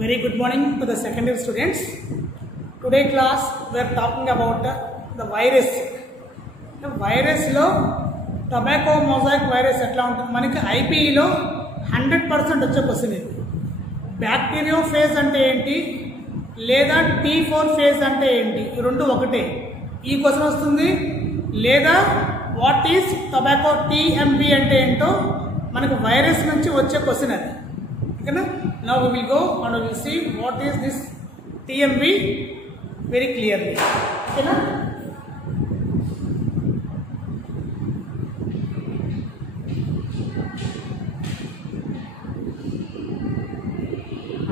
Very good morning to the secondary students. Today class we are talking about the virus. The virus lo tobacco mosaic virus etla untundi maniki IPE lo 100% వచ్చే క్వశ్చన్ ఇది. బ్యాక్టీరియోఫేజ్ అంటే ఏంటి లేదా T4 phase అంటే ఏంటి రెండు ఒకటే ఈ క్వశ్చన్ వస్తుంది. లేదా వాట్ ఈస్ టొబాకో TMB అంటే ఏంటో మనకు వైరస్ నుంచి వచ్చే క్వశ్చన్ అది. ఓకేనా? Now we will go and we will see what is this TMB very clearly. ఓకేనా?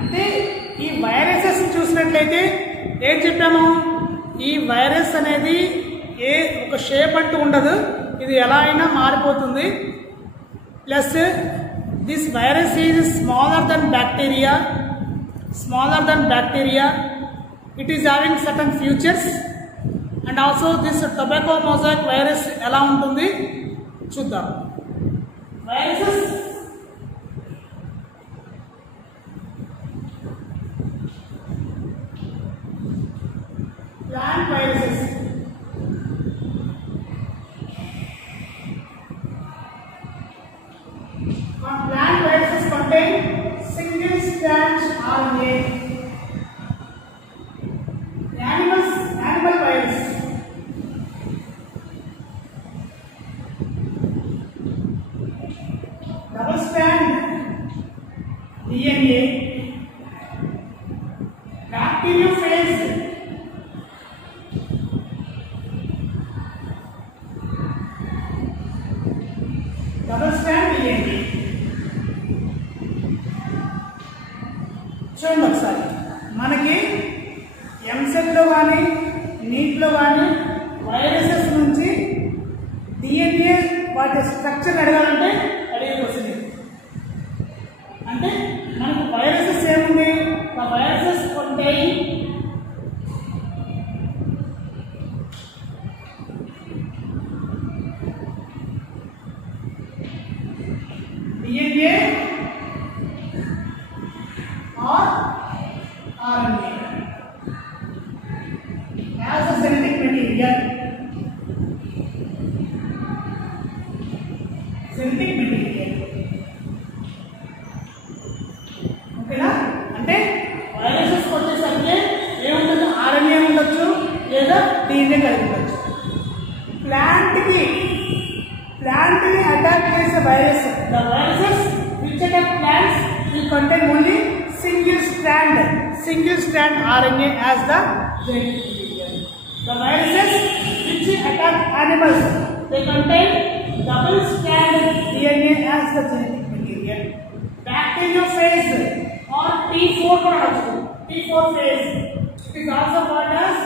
అంటే ఈ వైరసెస్ చూసినట్లయితే ఏం చెప్పాము, ఈ వైరస్ అనేది ఒక షేప్ అంటూ ఉండదు, ఇది ఎలా అయినా మారిపోతుంది. Plus this virus is smaller than bacteria, it is having certain features, and also this tobacco mosaic virus ఎలా ఉంటుంది చూద్దాం. viruses plant viruses plant viruses contain single strand RNA. Animal virus double strand DNA. Bacteriophage double strand DNA. చూడండి ఒకసారి, మనకి ఎంసెట్లో కానీ నీట్లో కానీ వైరసెస్ నుంచి DNA వాటి స్ట్రక్చర్ అడగాలంటే అడిగే క్వశ్చన్ ఇది. అంటే మనకు వైరసెస్ ఏముంది, viruses contain DNA or RNA as a genetic material. ఓకేనా? అంటే వైరసెస్ వచ్చేసరికి ఏముంటుంది, RNA ఉండొచ్చు లేదా DNA కలిగి ఉండొచ్చు. ప్లాంట్ని అటాక్ చేసే virus, the viruses which attack plants will contain only single strand RNA as the genetic material. The viruses which attack animals, they contain double strand DNA as the genetic material. Bacteriophage or T4 phase, it is also called as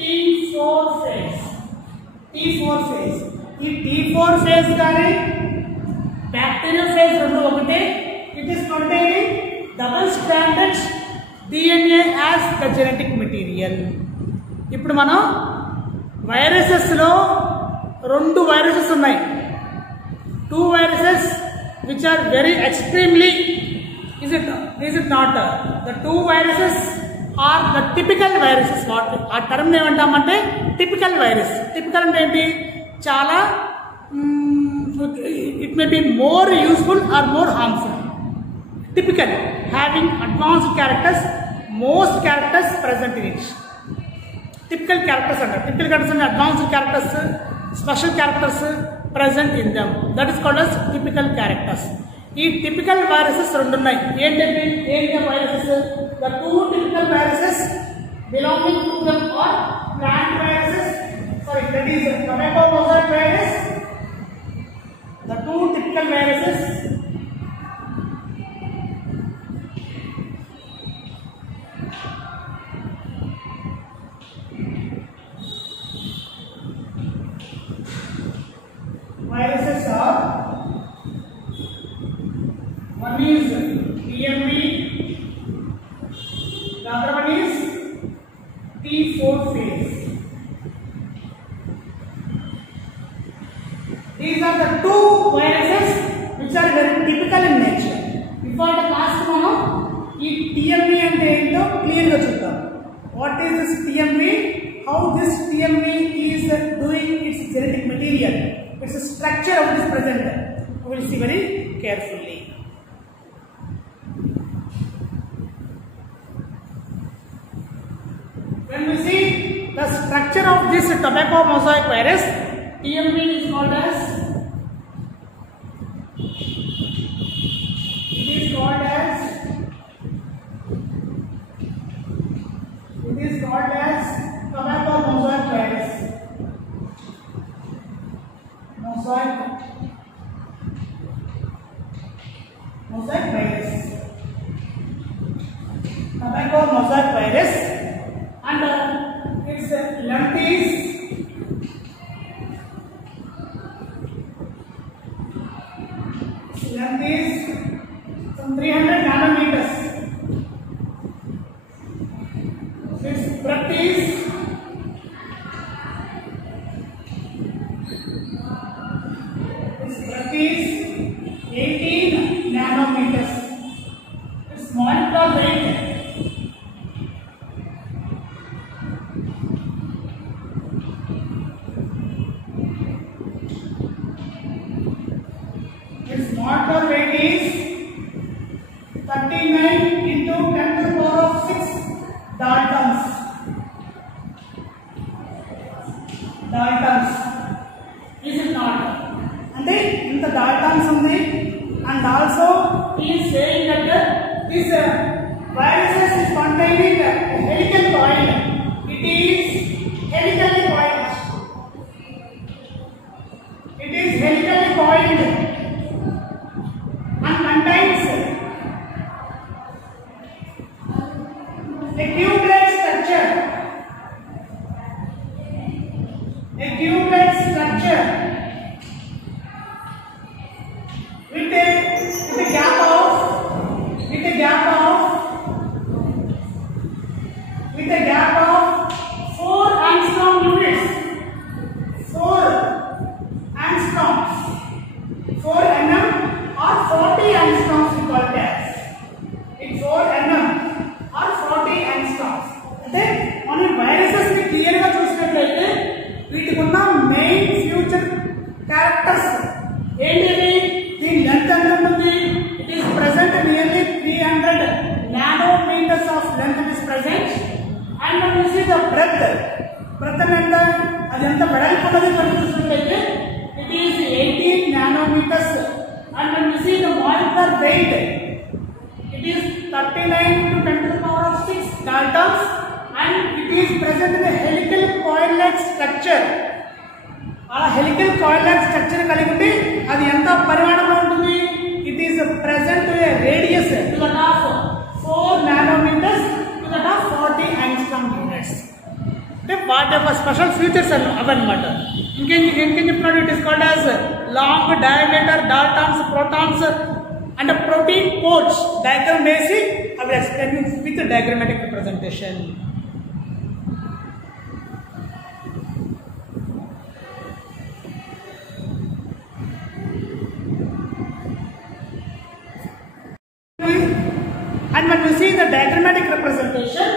T4 phase. ఈ T4 phase కానీ bacteriophage రెండు ఒకటే. It is containing double stranded DNA as the genetic material. ఇప్పుడు మనం వైరసెస్లో రెండు వైరసెస్ ఉన్నాయి. Two viruses which are very extremely, is it not? The two viruses are the typical viruses. What ఆ టర్మ్ ఏమంటామంటే typical virus. Typical అంటే ఏంటి, చాలా it may be more useful or more harmful. Typical, having advanced characters, most characters present in it. Typical characters and advanced characters, special characters present in them. That is called as typical characters. ఈ typical viruses రెండు ఉన్నాయి. ఏంటి viruses? The two typical viruses belonging to them are plant viruses. Sorry, that is tobacco mosaic virus. The two typical viruses are, one is TMB, the other one is T4 phase. These are the two viruses which are very typical in nature. Before the class, ఈ TMV అంటే ఏంటో clear గా చూద్దాం. What is this TMV? How this TMV is doing its genetic material, its structure of this present. We will see very carefully. When we see the structure of this tobacco mosaic virus, TMV is called as tobacco mosaic virus. Mosaic virus. Tobacco mosaic virus. And its length is some 300 nanometers. Its breadth is 18 nanometers. Its molecular weight is 39 into 10 to the power of 6 Daltons. Is it not? And then in the Daltons only, and also he is saying that this viruses is containing a helical coil. It is helically coiled. It is helically coiled and contains a cubelet structure. With a gap of 4 angstrom units. 4 angstroms. 4 nm or 40 angstroms we call it as. It's 4 nm or 40 angstroms. అంటే మన వైరసెస్ ని క్లియర్ గా చూసినట్లయితే వీటికి ఉన్న main future characters ఏంటివి? దీని లెంత్ ఎంత ఉంటుంది? It is present nearly 300 nanometers of length it is present. And when we see the breadth ఎంత, అది ఎంత వెడల్పు ఉన్నది మనం చూసినట్లయితే it is 18 nanometers. And when we see the molecular weight, it is 39 to 10 to the power of 6 Daltons, and it is present in a helical coil-like structure. ఆ helical coil-like structure కలిగి ఉండి అది ఎంత పరిమాణంలో ఉంటుంది? It is present to a radius to the of 4 nanometers to the of 40 angstrom units. అంటే వాటి యొక్క స్పెషల్ ఫీచర్స్ అవన్నమాట. ఇంకేం చెప్తున్నాడు? It is called as long diameter Dalton's, protons and protein codes. Diagram వేసి అవి explain with diagrammatic representation. And when we see the diagrammatic representation,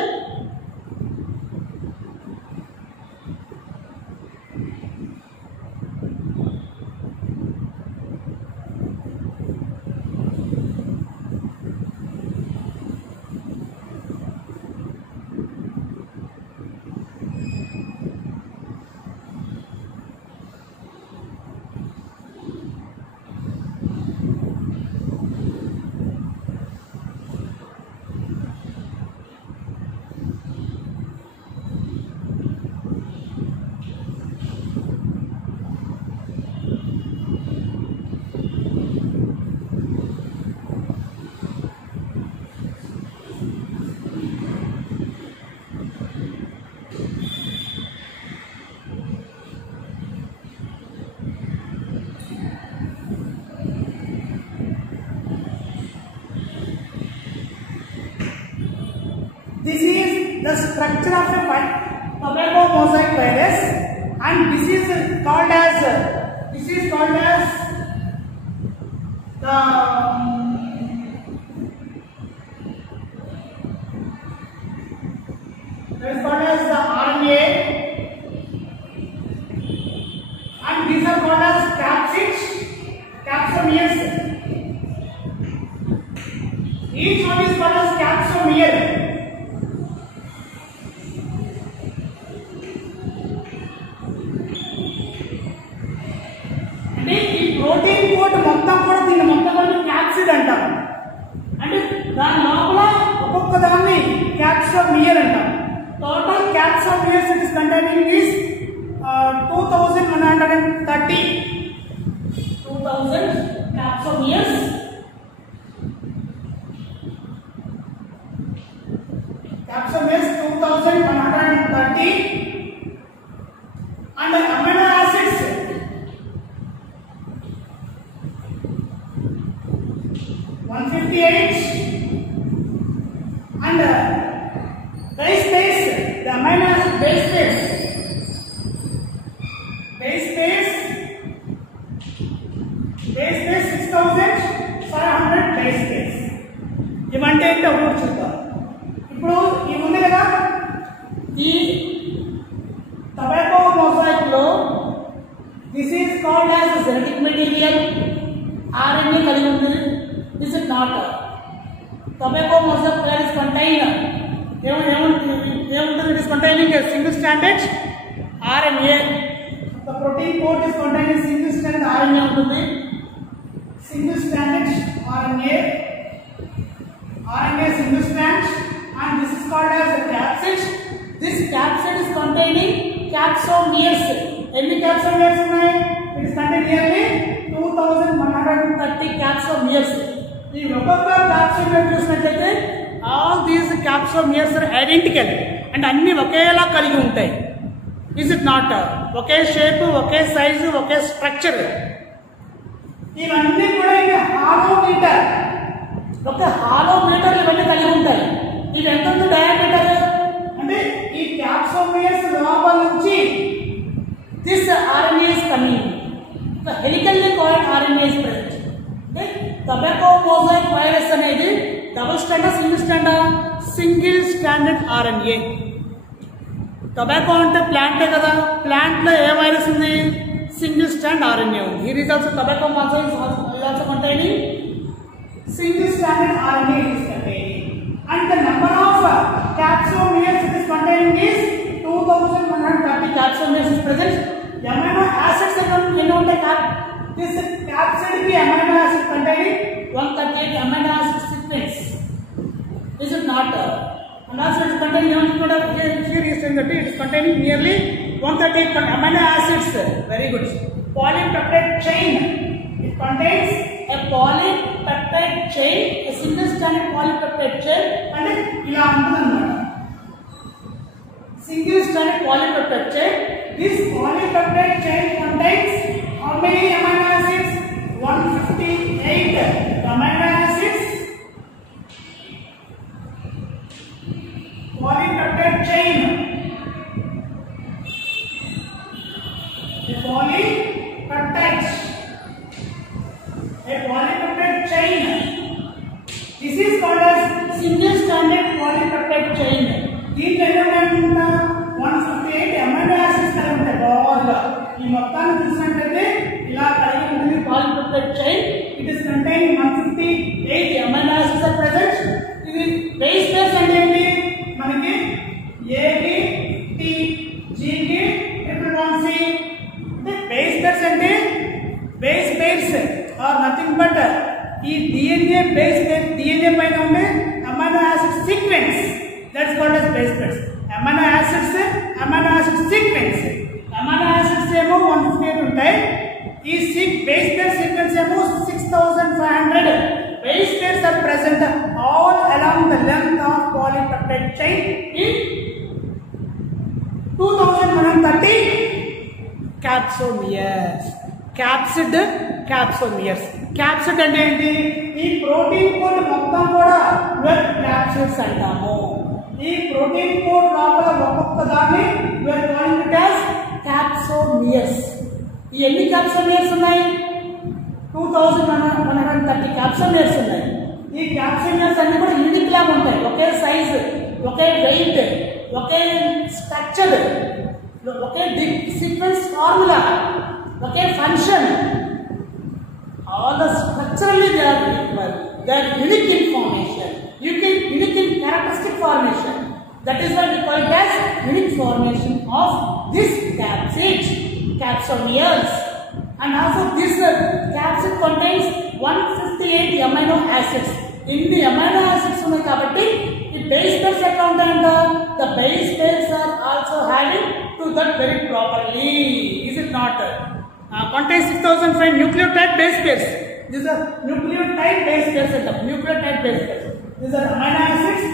this is the structure of a tobacco mosaic virus, and this is called as the that is called as the RNA, and these are called as capsids, capsomeres. Each one is called as capsomere. అంటే ఈ protein coat మొత్తం కూడా దీన్ని మొత్తం కలిపి క్యాప్సిడ్ అంటారు. అంటే దాని లోపల ఒక్కొక్క దాన్ని క్యాప్సోమియర్ అంటాం. Total capsomeres it is containing is 2130 capsomeres. Capsomeres 2130, and amino acids 158, and base pairs, the amino acid base pairs 6500 base pairs. ఇవంటే ఏంటో ఒకటి చూద్దాం. ఇప్పుడు ఈ ఉంది కదా, ఈ టొబాకో మొజాయిక్ లో this is called as genetic material. RNA కలిగి ఉంటుంది. This is not tobacco mosaic that is contain ఏముంటుంది, it is containing a single stranded RNA. the protein coat is containing single stranded RNA ఉంటుంది. single stranded RNA single strand, and this is called as a capsid. This capsid is containing capsomeres. Any capsomeres ఉన్నాయి? It is containing nearly 2130 capsomeres. ఈ ఒక్కొక్క capsomere చూసినట్లయితే all these capsomeres are identical and అన్ని ఒకేలా కలిగి ఉంటాయి. Is it not? ఒకే షేప్, ఒకే సైజు, ఒకే స్ట్రక్చర్. ఇవన్నీ కూడా హాలో మీటర్, ఒక హాలో మీటర్ ఇవన్నీ కలిగి ఉంటాయి. ఇది ఎంత ఉంది డయామీటర్ అంటే ఈ క్యాప్సోమియర్స్ లోపల నుంచి this RNA is coming. The helically coiled RNA is present. అంటే టొబాకో మొజాయిక్ వైరస్ అనేది double standard, single standard, single standard RNA. Tobacco అంటే ప్లాంటే కదా, ప్లాంట్ లో ఏ వైరస్ ఉంది? సింగిల్ స్టాండ్ RNA ఉంది. Here is also tobacco mosaic is also containing single stranded RNA is containing, and the number of capsomeres it is containing is 2130 capsomeres is present. Amino acids ఎన్ని ఉంటాయి? this capsid ki amino acid containing 138 amino acid sequence. Is it not? And also it is containing here is saying that it is containing nearly 138 amino acids. Very good. Polypeptide chain. It contains a polypeptide chain, a single stranded polypeptide chain, and ఇలా ఉంటుందన్నమాట. Single stranded polypeptide chain. This polypeptide chain contains how many amino acids? 158 amino acids. Polypeptide chain. A polypeptide chain. This is called as single stranded polypeptide chain. దీంట్లో ఏమన్నా 158 amino acids కలిగి ఉంటాయి. బాగా ఈ మొత్తాన్ని చూసినట్లయితే ఇలా కలిగి ఉంటుంది polypeptide chain. It is containing 158 amino acids are present. ఇది base pairs అంటే ఏంటి? మనకి AB, T, G కి ట్రిపుల్ బాండ్ C. అంటే base pairs అంటే base pairs are nothing but ఈ DNA base pair, DNA పైన ఉండే amino acid sequence, that's called as base pairs. amino acid sequence, amino acids ఏమో 158 ఉంటాయి. ఈ base pair sequence ఏమో 6500 base pairs are present all along the length of polypeptide chain in 2130 capsomeres. Capsid, capsomeres. Capsid అంటే ఏంటి? ఈ protein code మొత్తం కూడా capsids అంటాము. ఈ ప్రోటీన్ కోడ్ లోపల ఒక్కొక్క దాన్ని కాలింగ్ ఇట్ యాస్ capsomeres. ఈ ఎన్ని capsomeres ఉన్నాయి? 2130 capsomeres ఉన్నాయి. ఈ capsomeres అన్ని కూడా యూనిక్ లాగా ఉంటాయి. ఒకే సైజ్, ఒకే వెయిట్, ఒకే స్ట్రక్చర్, ఒకే సీక్వెన్స్ ఫార్ములా, ఒకే function, all the structurally they are equal. They are unique in formation, unique in characteristic formation. That is why we call it as unique formation of this capsid, capsomeres. And also this capsid contains 158 amino acids. In the amino acids ఉన్నాయి కాబట్టి ఈ base pairs ఎట్లా ఉంటాయంట, the base pairs are also having to that very properly. Is it not? Contains 6005 nucleotide base pairs. These are nucleotide base pairs. Nucleotide base pairs. These are amino acids.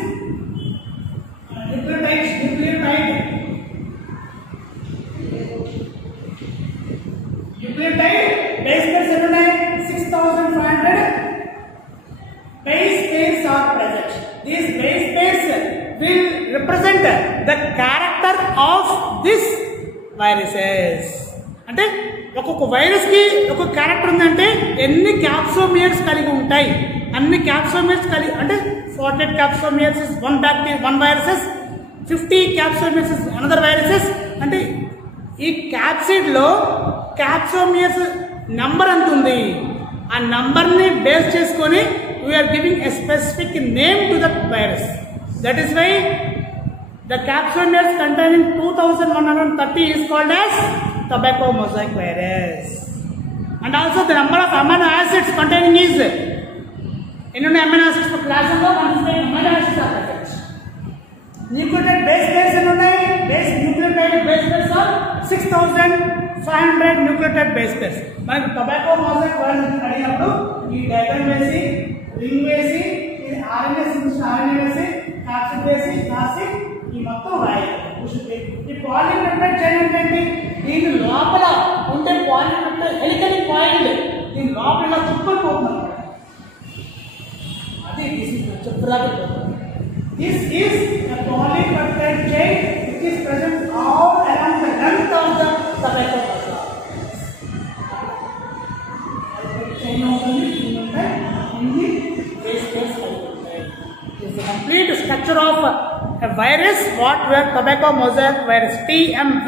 Nucleotide base pairs are 6500 base pairs are present. These base pairs will represent the character of this viruses. అంటే ఒక్కొక్క వైరస్ కి ఒక క్యారెక్టర్ ఉందంటే ఎన్ని క్యాప్సోమియర్స్ కలిగి ఉంటాయి, అన్ని క్యాప్సోమియర్స్ కలిగి అంటే 48 capsomeres is one viruses, 50 capsomeres is another viruses. అంటే ఈ క్యాప్సిడ్ లో క్యాప్సోమియర్స్ నంబర్ ఎంత ఉంది, ఆ నంబర్ ని బేస్ చేసుకొని we're giving a specific name to the virus. That is why the capsomeres containing 2130 is called as tobacco mosaic virus. And also the number of amino acids containing is ఎన్ని amino acids per class లో 158 amino acids are present. Nucleotide base pairs ఎన్ని ఉన్నాయి, nucleotide base pairs are 6500 nucleotide base pairs. మనకి tobacco mosaic virus అడిగినప్పుడు ఈ డయాగ్రామ్ వేసి రింగ్ వేసి ఇది RNA వేసి క్యాప్సిడ్ వేసి రాసి ఈ మొత్తం రాయాలి. ఈ పాలీపెప్టైడ్ చైన్ ఏంటంటే దీని లోపల ఉండే పాలీపెప్టైడ్ హెలికల్ కాయిల్ దీని లోపల చుక్కలు పోతుంది, అది చుక్కలాగా పోతుంది. This is a polypeptide chain which is present all along the length of the tobacco mosaic. chain ఉంటుంది ఇది base pairs ఉంటాయి. This is the complete structure of a virus what we are tobacco mosaic virus TMV.